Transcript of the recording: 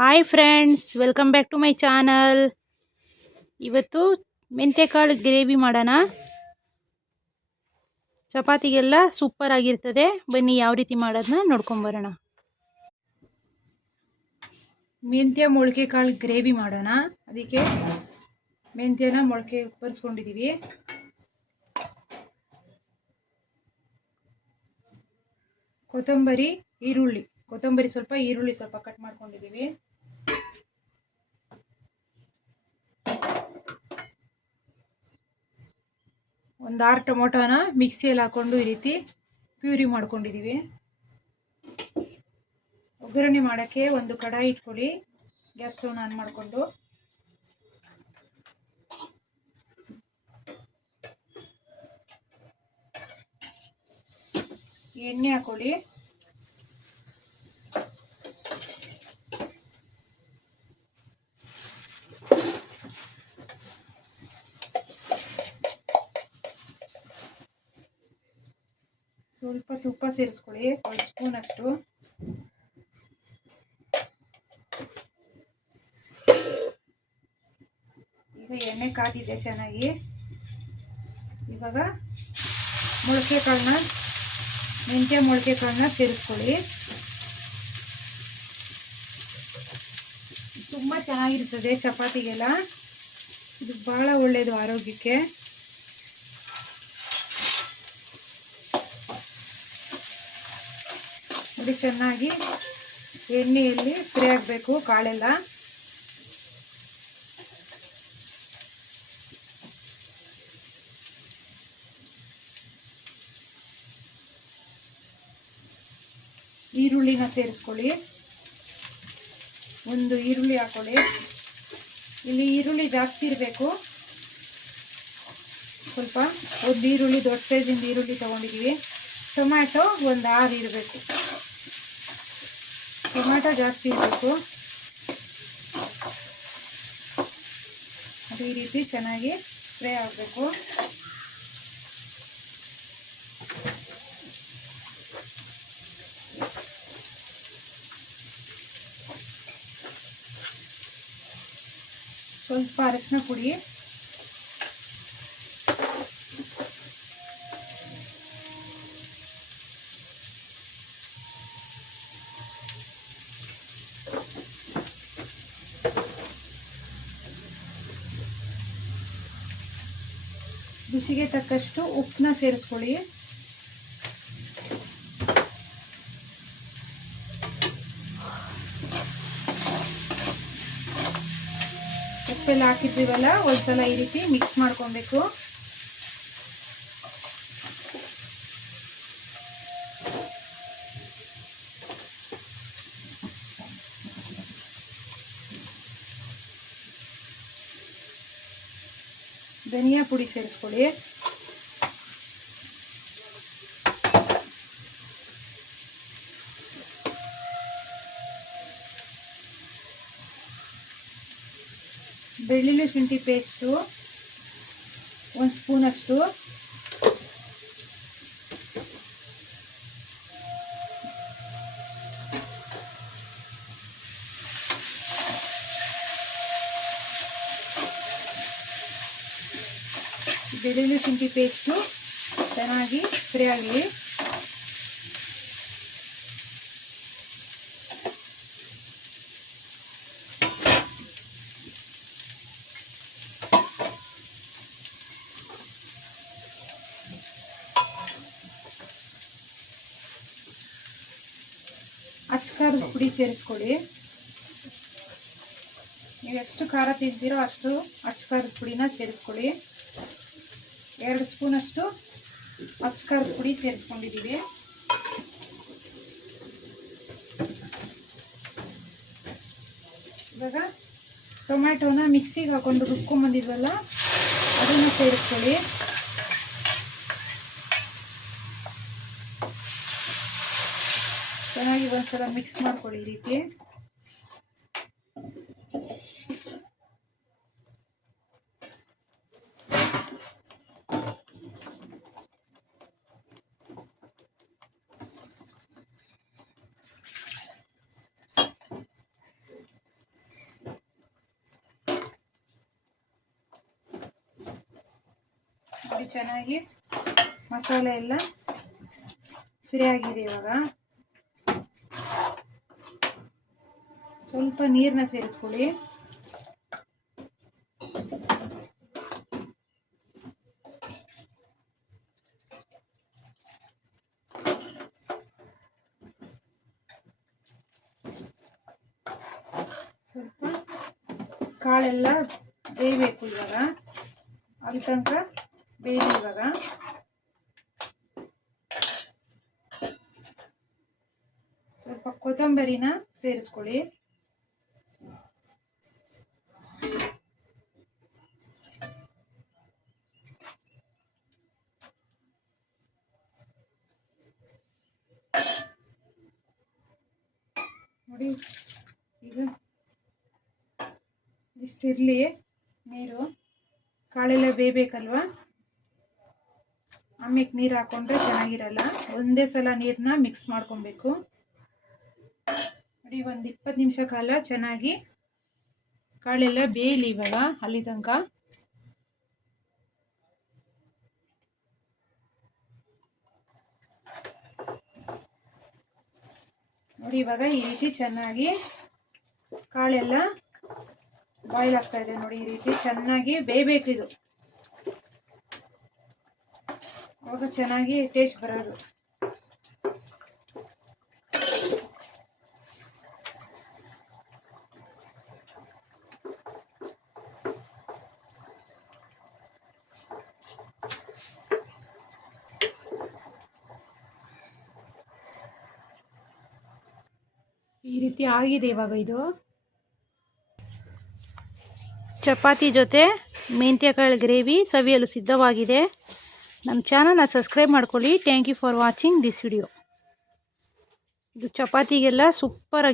Hi friends welcome back to my channel ಇವತ್ತು ಮೆಂತ್ಯಕಾಳು gravy ಮಾಡೋಣ. ಚಪಾತಿಗೆಲ್ಲ ಸೂಪರ್ ಆಗಿರ್ತದೆ. ಬನ್ನಿ ಯಾವ ರೀತಿ ಮಾಡೋದನ್ನ ನೋಡ್ಕೊಂಬರೋಣ ಮೆಂತ್ಯ ಮೊಳಕೆ ಕಾಳು ಗ್ರೇವಿ ಮಾಡೋಣ. ಅದಕ್ಕೆ ಮೆಂತ್ಯನ ಮೊಳಕೆ ಉಪ್ಪರಿಸ್ಕೊಂಡಿದ್ದೀವಿ ಕೊತ್ತಂಬರಿ, ಈರುಳ್ಳಿ. ಕೊತ್ತಂಬರಿ ಸ್ವಲ್ಪ ಈರುಳ್ಳಿ ಸ್ವಲ್ಪ ಕಟ್ ಮಾಡ್ಕೊಂಡಿದ್ದೀವಿ ಒಂದು ಆರು ಟೊಮೊಟೊನ ಮಿಕ್ಸಿಯಲ್ಲಿ ಹಾಕ್ಕೊಂಡು ಈ ರೀತಿ ಪ್ಯೂರಿ ಮಾಡ್ಕೊಂಡಿದ್ದೀವಿ. ಒಗ್ಗರಣೆ ಮಾಡೋಕ್ಕೆ ಒಂದು ಕಡಾಯಿ ಇಟ್ಕೊಳ್ಳಿ. ಗ್ಯಾಸ್ ಸ್ಟವ್ನ ಆನ್ ಮಾಡಿಕೊಂಡು. ಎಣ್ಣೆ ಹಾಕೊಳ್ಳಿ ಸ್ವಲ್ಪ ತುಪ್ಪ ಸೇರಿಸ್ಕೊಳ್ಳಿ. ಒಂದು ಸ್ಪೂನ್ ಅಷ್ಟು. ಈಗ ಎಣ್ಣೆ ಕಾದಿದೆ ಚೆನ್ನಾಗಿ. ಇವಾಗ ಮೊಳಕೆ ಕಾಳನ್ನ ಮೆಂತ್ಯ ಮೊಳಕೆ ಕಾಳನ್ನ ಸೇರಿಸ್ಕೊಳ್ಳಿ. ತುಂಬ ಚೆನ್ನಾಗಿರ್ತದೆ ಚಪಾತಿಗೆಲ್ಲ. ಇದು ಭಾಳ ಒಳ್ಳೆಯದು ಆರೋಗ್ಯಕ್ಕೆ. ನೋಡಿ ಚೆನ್ನಾಗಿ ಎಣ್ಣೆಯಲ್ಲಿ ಫ್ರೈ ಆಗಬೇಕು ಕಾಳೆಲ್ಲ. ಈರುಳ್ಳಿನ ಸೇರಿಸ್ಕೊಳ್ಳಿ. ಒಂದು ಈರುಳ್ಳಿ ಹಾಕೊಳ್ಳಿ. ಇಲ್ಲಿ ಈರುಳ್ಳಿ ಜಾಸ್ತಿ ಇರಬೇಕು. ಸ್ವಲ್ಪ ಒಂದು ಈರುಳ್ಳಿ ದೊಡ್ಡ ಸೈಜಿಂದ ಈರುಳ್ಳಿ ತೊಗೊಂಡಿದ್ದೀವಿ. ಟೊಮ್ಯಾಟೊ ಒಂದು ಆರು ಇರಬೇಕು. ಟೊಮ್ಯಾಟೊ ಜಾಸ್ತಿ ಇರಬೇಕು. ಅದು ಈ ರೀತಿ ಚೆನ್ನಾಗಿ ಫ್ರೈ ಆಗಬೇಕು. ಸ್ವಲ್ಪ ಅರಿಶಿನ ಪುಡಿ. ರುಚಿಗೆ ತಕ್ಕಷ್ಟು ಉಪ್ಪನ್ನ ಸೇರಿಸ್ಕೊಳ್ಳಿ. ಉಪ್ಪೆಲ್ಲ ಹಾಕಿದ್ದೀವಲ್ಲ ಒಂದ್ಸಲ ಈ ರೀತಿ ಮಿಕ್ಸ್ ಮಾಡ್ಕೊಬೇಕು. ಧನಿಯಾ ಪುಡಿ ಸೇರಿಸ್ಕೊಳ್ಳಿ. ಬೆಳ್ಳುಳ್ಳಿ ಶುಂಠಿ ಪೇಸ್ಟು ಒಂದು ಸ್ಪೂನಷ್ಟು ಬೆಳ್ಳುಳ್ಳಿ ಶುಂಠಿ ಪೇಸ್ಟು ಚೆನ್ನಾಗಿ ಫ್ರೈ ಆಗಲಿ ಅಚ್ಕಾರದ ಪುಡಿ ಸೇರಿಸ್ಕೊಳ್ಳಿ ನೀವು ಎಷ್ಟು ಖಾರ ತಿಂತೀರೋ ಅಷ್ಟು ಅಚ್ಕಾರದ ಪುಡಿನ ಸೇರಿಸ್ಕೊಳ್ಳಿ ಎರಡು ಸ್ಪೂನಷ್ಟು ಅಚ್ಚಕಾರದ ಪುಡಿ ಸೇರಿಸ್ಕೊಂಡಿದ್ದೀವಿ. ಇವಾಗ ಟೊಮ್ಯಾಟೋನ ಮಿಕ್ಸಿಗೆ ಹಾಕೊಂಡು ರುಬ್ಕೊಂಬಂದಿದ್ವಲ್ಲ, ಅದನ್ನು ಸೇರಿಸ್ಕೊಳ್ಳಿ. ಚೆನ್ನಾಗಿ ಒಂದ್ಸಲ ಮಿಕ್ಸ್ ಮಾಡ್ಕೊಳ್ಳಿ ಈ ರೀತಿ. ಚೆನ್ನಾಗಿ ಮಸಾಲೆ ಎಲ್ಲ ಫ್ರೀ ಆಗಿದೆ ಇವಾಗ. ಸ್ವಲ್ಪ ನೀರನ್ನ ಸೇರಿಸ್ಕೊಳ್ಳಿ. ಸ್ವಲ್ಪ ಕಾಳೆಲ್ಲ ಬೇಯಬೇಕು ಇವಾಗ. ಅಲ್ಲಿ ತನಕ ಬೇಯಲಿ ಇವಾಗ? ಸ್ವಲ್ಪ ಕೊತ್ತಂಬರಿನ ಸೇರಿಸ್ಕೊಳ್ಳಿ. ನೋಡಿ ಈಗ ಇಷ್ಟಿರಲಿ ನೀರು ಕಾಳೆಲ್ಲ ಬೇಯಬೇಕಲ್ವಾ? ಆಮೇಲೆ ನೀರು ಹಾಕೊಂಡ್ರೆ ಚೆನ್ನಾಗಿರಲ್ಲ. ಒಂದೇ ಸಲ ನೀರನ್ನ ಮಿಕ್ಸ್ ಮಾಡ್ಕೊಬೇಕು. ನೋಡಿ, ಒಂದು ಇಪ್ಪತ್ತು ನಿಮಿಷ ಕಾಲ ಚೆನ್ನಾಗಿ ಕಾಳೆಲ್ಲ ಬೇಯಲಿ ಇವಾಗ, ಅಲ್ಲಿ ತನಕ. ನೋಡಿ, ಇವಾಗ ಈ ರೀತಿ ಚೆನ್ನಾಗಿ ಕಾಳೆಲ್ಲ ಬಾಯ್ಲ್ ಆಗ್ತಾ ಇದೆ ನೋಡಿ, ಈ ರೀತಿ ಚೆನ್ನಾಗಿ ಬೇಯಬೇಕು ಇದು ಅವಾಗ ಚೆನ್ನಾಗಿ ಟೇಸ್ಟ್ ಬರೋದು. ಈ ರೀತಿ ಆಗಿದೆ ಇವಾಗ ಇದು. ಚಪಾತಿ ಜೊತೆ ಮೆಂತ್ಯಕಾಳು ಗ್ರೇವಿ ಸವಿಯಲು ಸಿದ್ಧವಾಗಿದೆ. ನಮ್ಮ ಚಾನಲ್ನ ಸಬ್ಸ್ಕ್ರೈಬ್ ಮಾಡ್ಕೊಳ್ಳಿ. Thank you for watching this video ಇದು ಚಪಾತಿಗೆಲ್ಲ ಸೂಪರ್